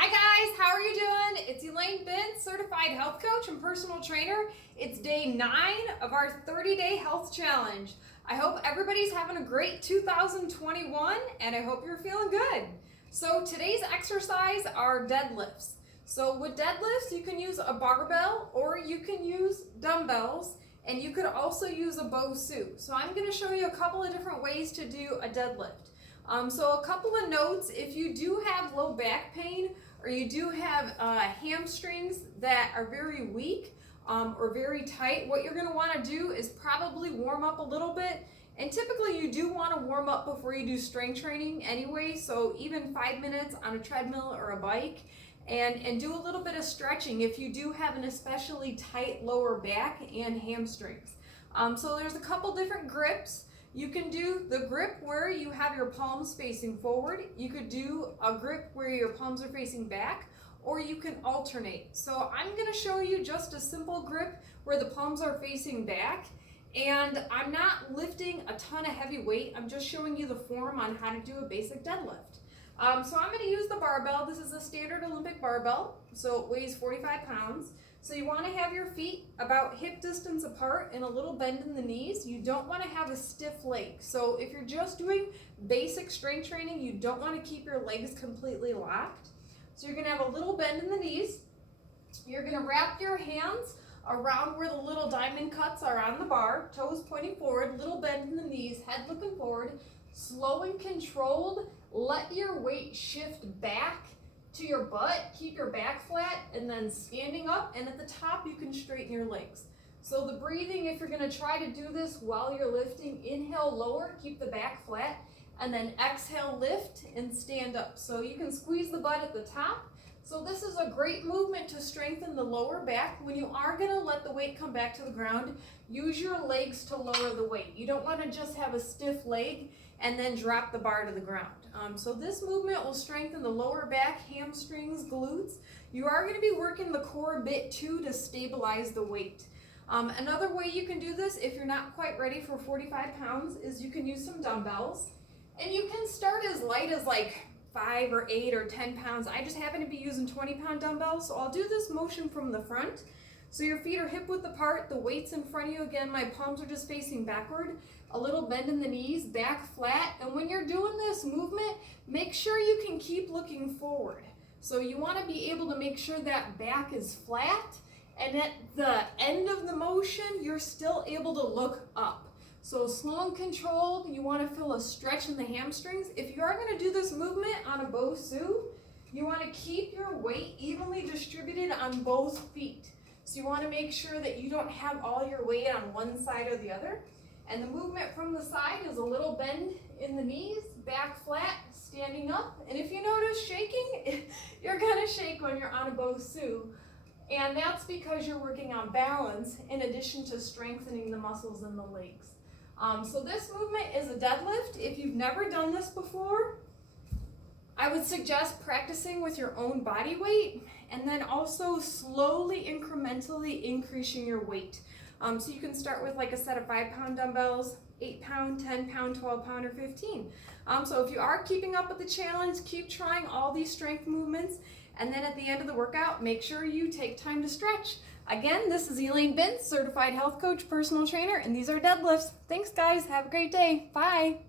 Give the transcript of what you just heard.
Hi guys, how are you doing? It's Elaine, Bintz, certified health coach and personal trainer. It's day 9 of our 30-day health challenge. I hope everybody's having a great 2021 and I hope you're feeling good. So today's exercise are deadlifts. So with deadlifts, you can use a barbell or you can use dumbbells, and you could also use a bow suit. So I'm going to show you a couple of different ways to do a deadlift. So a couple of notes: if you do have low back pain or you do have hamstrings that are very weak or very tight, what you're going to want to do is probably warm up a little bit. And typically you do want to warm up before you do strength training anyway, so even 5 minutes on a treadmill or a bike, and do a little bit of stretching if you do have an especially tight lower back and hamstrings. So there's a couple different grips. You can do the grip where you have your palms facing forward. You could do a grip where your palms are facing back, or you can alternate. So I'm going to show you just a simple grip where the palms are facing back, and I'm not lifting a ton of heavy weight. I'm just showing you the form on how to do a basic deadlift. So I'm going to use the barbell. This is a standard Olympic barbell, so it weighs 45 pounds. So you want to have your feet about hip distance apart and a little bend in the knees. You don't want to have a stiff leg. So if you're just doing basic strength training, you don't want to keep your legs completely locked. So you're going to have a little bend in the knees. You're going to wrap your hands around where the little diamond cuts are on the bar, toes pointing forward, little bend in the knees, head looking forward, slow and controlled. Let your weight shift back to your butt, keep your back flat, and then standing up, and at the top you can straighten your legs. So the breathing, if you're going to try to do this while you're lifting, inhale lower, keep the back flat, and then exhale lift and stand up. So you can squeeze the butt at the top. So this is a great movement to strengthen the lower back. When you are going to let the weight come back to the ground, use your legs to lower the weight. You don't want to just have a stiff leg and then drop the bar to the ground. So this movement will strengthen the lower back, hamstrings, glutes. You are going to be working the core a bit too to stabilize the weight. Another way you can do this if you're not quite ready for 45 pounds is you can use some dumbbells. And you can start as light as like 5 or 8 or 10 pounds. I just happen to be using 20-pound dumbbells, so I'll do this motion from the front. So your feet are hip width apart, the weight's in front of you. Again, my palms are just facing backward, a little bend in the knees, back flat. And when you're doing this movement, make sure you can keep looking forward. So you want to be able to make sure that back is flat, and at the end of the motion, you're still able to look up. So slow and controlled. You want to feel a stretch in the hamstrings. If you are going to do this movement on a bow suit, you want to keep your weight evenly distributed on both feet. So you want to make sure that you don't have all your weight on one side or the other. And the movement from the side is a little bend in the knees, back flat, standing up. And if you notice shaking, you're going to shake when you're on a bow suit. And that's because you're working on balance in addition to strengthening the muscles in the legs. So this movement is a deadlift. If you've never done this before, I would suggest practicing with your own body weight, and then also slowly, incrementally increasing your weight. So you can start with like a set of 5-pound dumbbells, 8-pound, 10-pound, 12-pound, or 15. So if you are keeping up with the challenge, keep trying all these strength movements, and then at the end of the workout, make sure you take time to stretch. Again, this is Elaine Bintz, certified health coach, personal trainer, and these are deadlifts. Thanks guys, have a great day, bye.